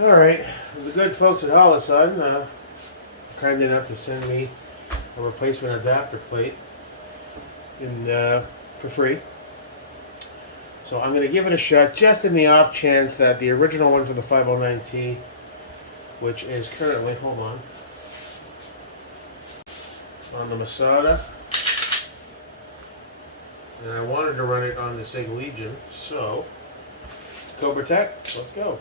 Alright, the good folks at Holosun kind enough to send me a replacement adapter plate for free. So I'm going to give it a shot just in the off chance that the original one for the 509T, which is currently, hold on the Masada. And I wanted to run it on the Sig Legion, so Cobra Tech, let's go.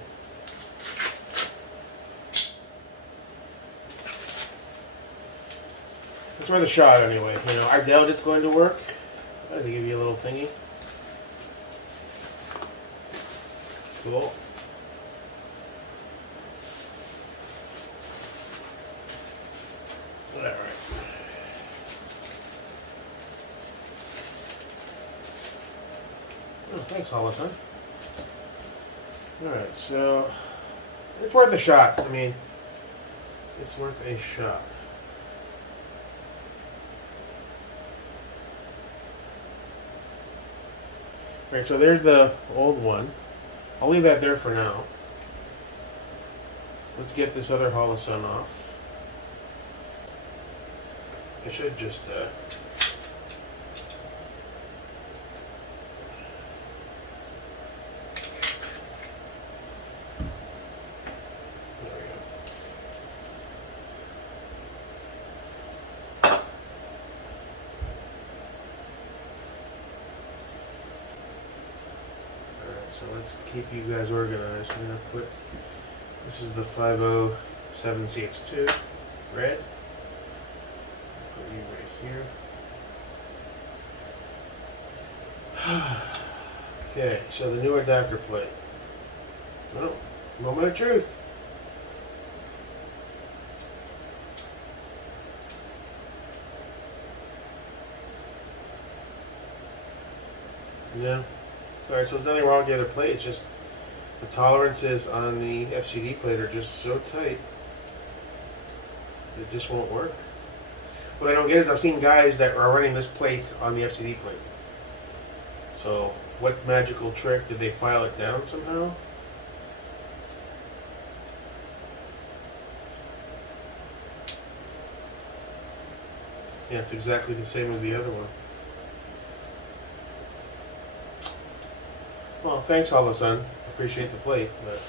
It's worth a shot anyway. You know, I doubt it's going to work. I had to give you a little thingy. Cool. Whatever. Oh, thanks, Holosun. Alright, so it's worth a shot. I mean, it's worth a shot. Alright, so there's the old one. I'll leave that there for now. Let's get this other Holosun off. I should just there we go. So let's keep you guys organized. I'm going to put, this is the 507CX2 red. Put you right here. Okay, so the new adapter plate. Oh, moment of truth. Yeah. Alright, so there's nothing wrong with the other plate, it's just the tolerances on the FCD plate are just so tight, it just won't work. What I don't get is I've seen guys that are running this plate on the FCD plate. So, what magical trick, did they file it down somehow? Yeah, it's exactly the same as the other one. Well, thanks, Holosun. Appreciate the plate, but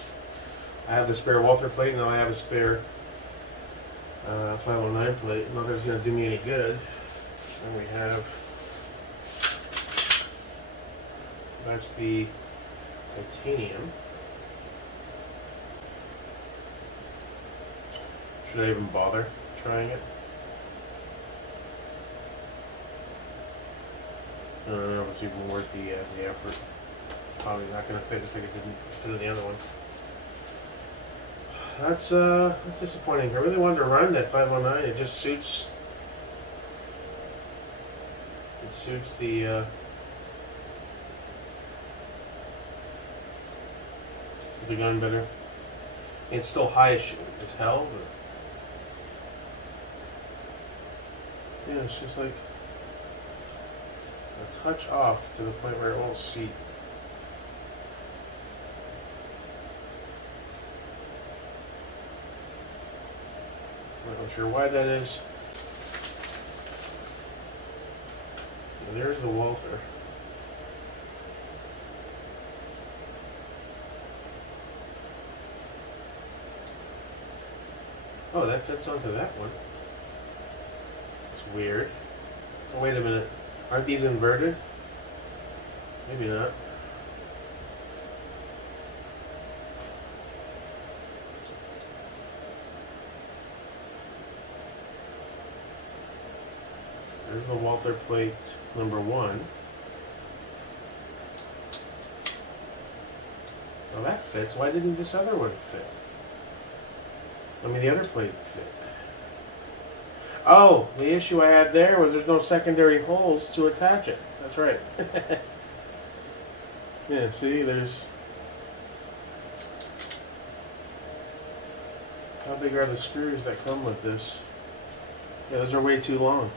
I have the spare Walther plate, and now I have a spare 509 plate. Not that it's going to do me any good. And we have, that's the titanium. Should I even bother trying it? I don't know if it's even worth the effort. Probably not going to fit just like it didn't fit in the other one. That's disappointing. I really wanted to run that 509. It just suits. It suits the gun better. It's still high as hell, but yeah, it's just like a touch off to the point where it won't seat. I'm not sure why that is. And there's the Walther. Oh, that fits onto that one. It's weird. Oh, wait a minute. Aren't these inverted? Maybe not. There's the Walther plate number 1. Well, that fits. Why didn't this other one fit? I mean, the other plate fit. Oh, the issue I had there was there's no secondary holes to attach it. That's right. Yeah, see, there's... How big are the screws that come with this? Yeah, those are way too long.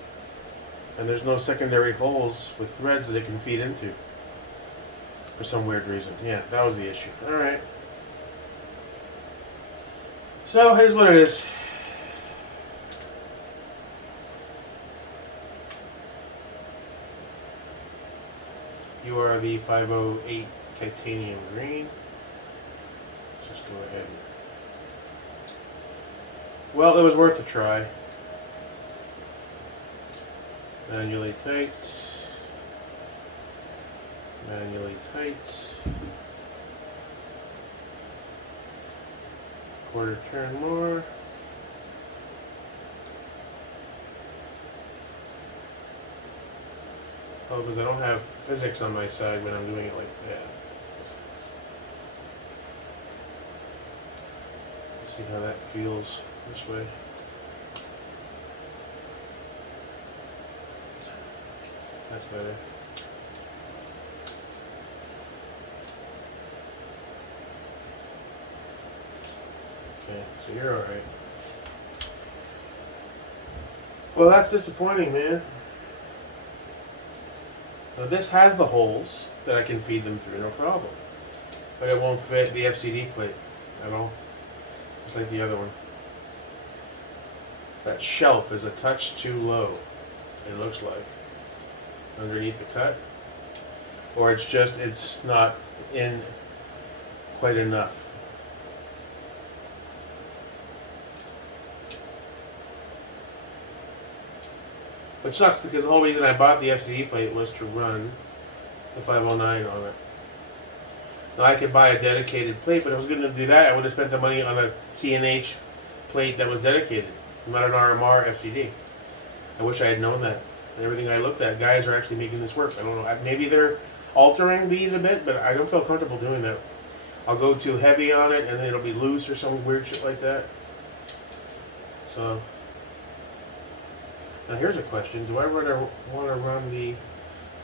And there's no secondary holes with threads that it can feed into. For some weird reason. Yeah, that was the issue. Alright. So here's what it is. You are the 508 titanium green. Let's just go ahead. Well, it was worth a try. Manually tight. Manually tight. Quarter turn more. Oh, because I don't have physics on my side when I'm doing it like that. Let's see how that feels this way. That's better. Okay, so you're alright. Well, that's disappointing, man. Now this has the holes that I can feed them through, no problem. But it won't fit the FCD plate at all. Just like the other one. That shelf is a touch too low, it looks like, underneath the cut. Or it's not in quite enough. Which sucks because the whole reason I bought the FCD plate was to run the 509 on it. Now I could buy a dedicated plate, but if I was going to do that, I would have spent the money on a CNH plate that was dedicated, not an RMR FCD. I wish I had known that. And everything I looked at, guys are actually making this work. I don't know. Maybe they're altering these a bit, but I don't feel comfortable doing that. I'll go too heavy on it, and then it'll be loose or some weird shit like that. So. Now here's a question. Do I want to run the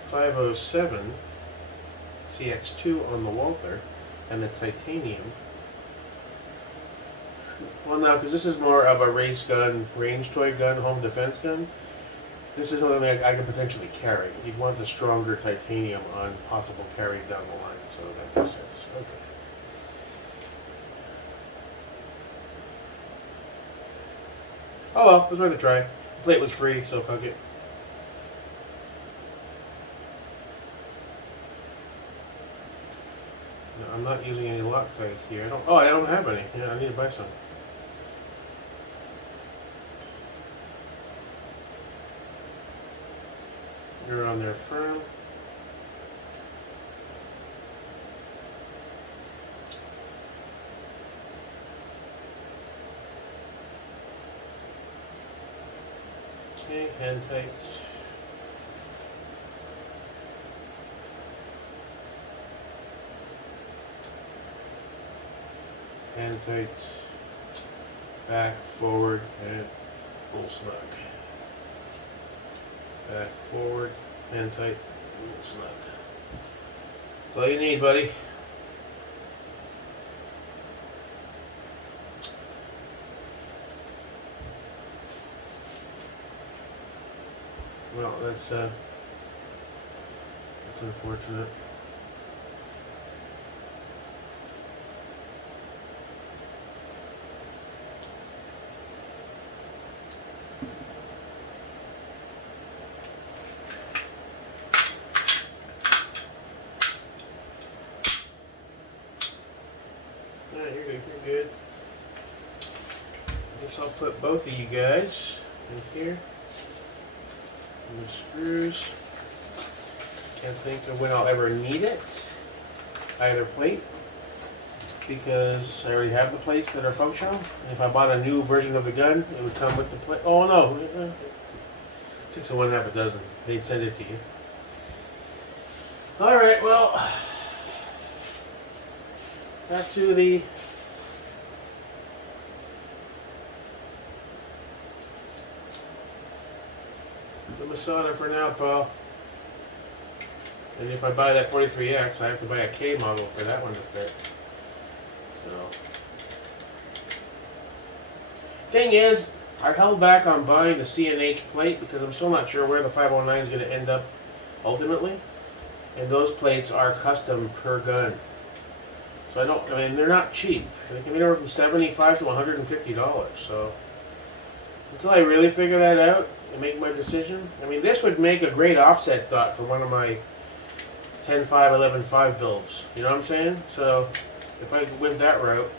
507 CX2 on the Walther and the titanium? Well, now, because this is more of a race gun, range toy gun, home defense gun, this is something I could potentially carry. You'd want the stronger titanium on possible carry down the line, so that makes sense. Okay. Oh well, it was worth a try. The plate was free, so fuck it. No, I'm not using any Loctite here. I don't have any. Yeah, I need to buy some. You're on there firm. Okay, hand tight. Hand tight. Back, forward, and pull snug. Back, forward, hand tight, pull snug. That's all you need, buddy. Well, that's unfortunate. Alright, you're good, you're good. I guess I'll put both of you guys in here. And the screws. Can't think of when I'll ever need it. Either plate. Because I already have the plates that are functional. And if I bought a new version of the gun, it would come with the plate. Oh no! 6 of 1, half a dozen. They'd send it to you. Alright, well. Back to the Masada for now, pal. And if I buy that 43X, I have to buy a K model for that one to fit. So, thing is, I held back on buying the CNH plate because I'm still not sure where the 509 is going to end up ultimately. And those plates are custom per gun. So I mean, they're not cheap. They can be anywhere from $75 to $150. So until I really figure that out and make my decision, I mean, this would make a great offset dot for one of my 10.5, 11.5 builds. You know what I'm saying? So if I went that route.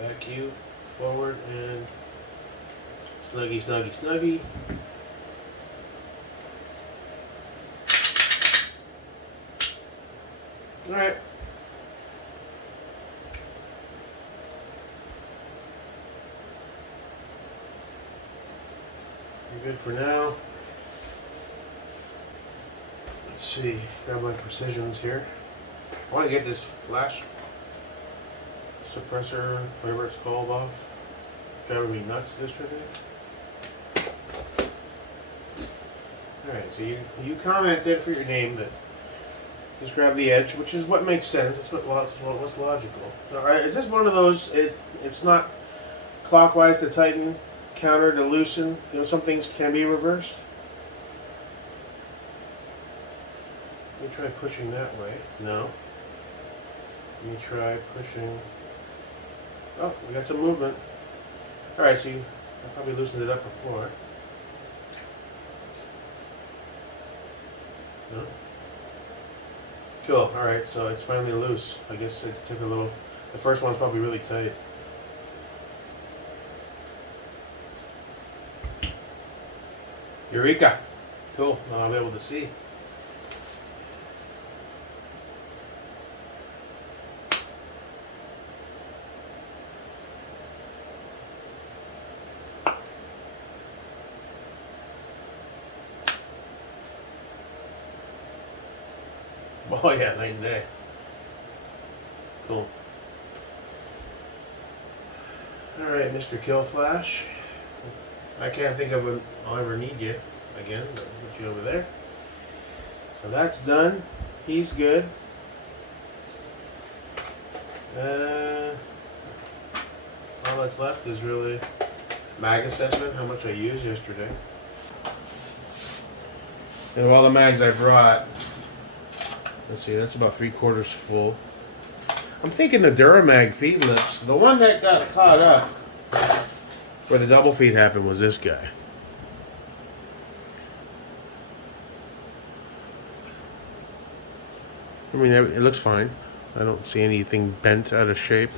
Back you, forward, and snuggy, snuggy, snuggy. Alright. You're good for now. Let's see, grab my precisions here. I want to get this flash suppressor, whatever it's called, off. It's driving me nuts yesterday. Alright, so you commented for your name that just grab the edge, which is what makes sense. That's what's logical. Alright, is this one of those, it's not clockwise to tighten, counter to loosen? You know, some things can be reversed. Let me try pushing that way. No. Let me try pushing. Oh, we got some movement. Alright, so I probably loosened it up before. No? Cool, alright, so it's finally loose. I guess it took a little. The first one's probably really tight. Eureka! Cool, now I'll be able to see. Oh yeah, night and day. Cool. Alright, Mr. Kill Flash. I can't think of when I'll ever need you again, but I'll put you over there. So that's done. He's good. All that's left is really mag assessment, how much I used yesterday. And of all the mags I brought, let's see, that's about 3/4 full. I'm thinking the Duramag feed lips. The one that got caught up where the double feed happened was this guy. I mean, it looks fine. I don't see anything bent out of shape.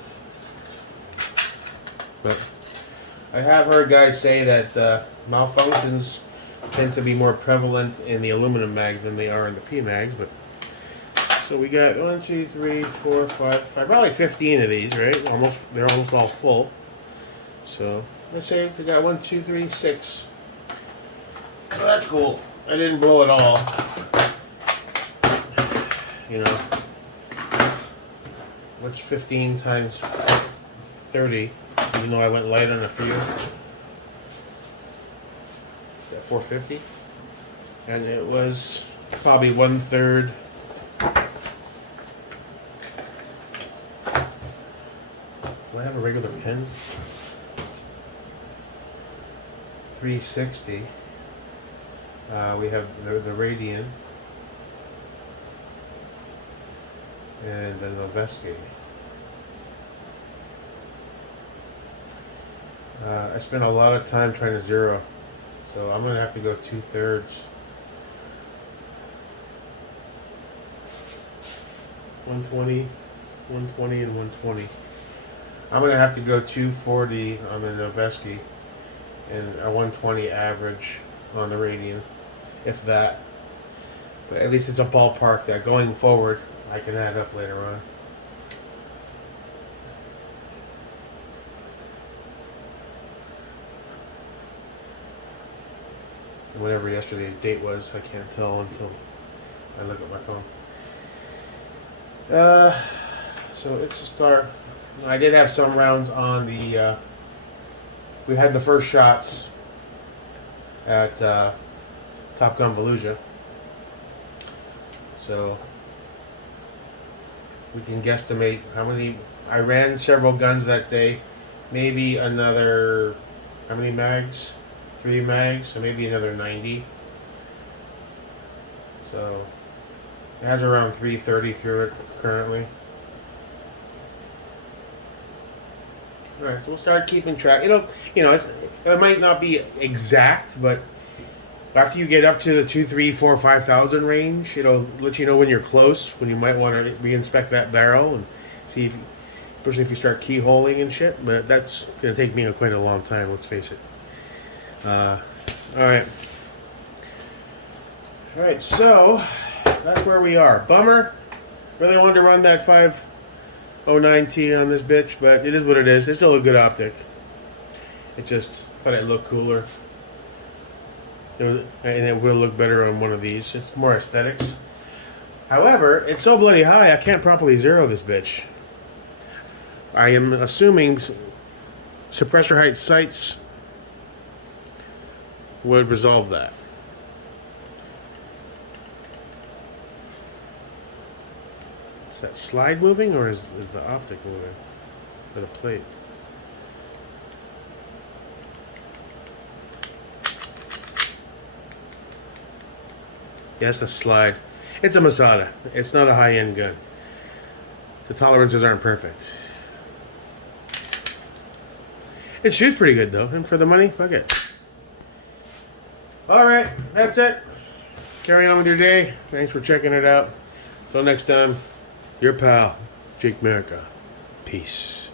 But I have heard guys say that malfunctions tend to be more prevalent in the aluminum mags than they are in the P mags. But so we got 1, 2, 3, 4, 5, probably 15 of these, right? They're almost all full. So let's say we got 1, 2, 3, 6. So that's cool. I didn't blow it all. You know, what's 15 times 30? Even though I went light on a few. Got 450, and it was probably 1/3. Do I have a regular pen? 360. We have the Radian and the Noveski. I spent a lot of time trying to zero, so I'm gonna have to go 2/3. 120, 120, and 120. I'm gonna have to go 240 on the Noveski and a 120 average on the Radian, if that. But at least it's a ballpark that going forward I can add up later on. Whatever yesterday's date was, I can't tell until I look at my phone. So it's a start. I did have some rounds on the. We had the first shots at Top Gun Fallujah, so we can guesstimate how many. I ran several guns that day, maybe another. How many mags? 3 mags, so maybe another 90. So it has around 330 through it currently. All right, so we'll start keeping track. It might not be exact, but after you get up to the 2, 3, 4, 5,000 range, it'll let you know when you're close, when you might want to reinspect that barrel and see if, especially if you start keyholing and shit. But that's gonna take me quite a long time. Let's face it. All right. All right, so that's where we are. Bummer. Really wanted to run that 509T on this bitch, but it is what it is. It's still a good optic. It just thought it looked cooler. And it will look better on one of these. It's more aesthetics. However, it's so bloody high, I can't properly zero this bitch. I am assuming suppressor height sights would resolve that. Is that slide moving, or is the optic moving? Or the plate? Yeah, it's a slide. It's a Masada. It's not a high-end gun. The tolerances aren't perfect. It shoots pretty good, though. And for the money, fuck it. Alright, that's it. Carry on with your day. Thanks for checking it out. Till next time, your pal, Jake America. Peace.